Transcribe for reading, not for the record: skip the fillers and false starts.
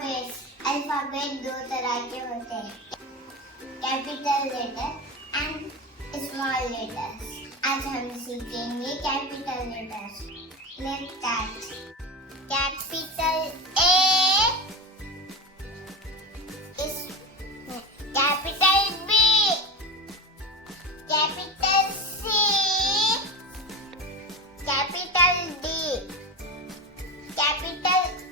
Alphabet दो तरह के होते हैं, capital letter and small letters. आज हम सीखेंगे capital letters. Let's start. Capital A, capital B, capital C, capital D, capital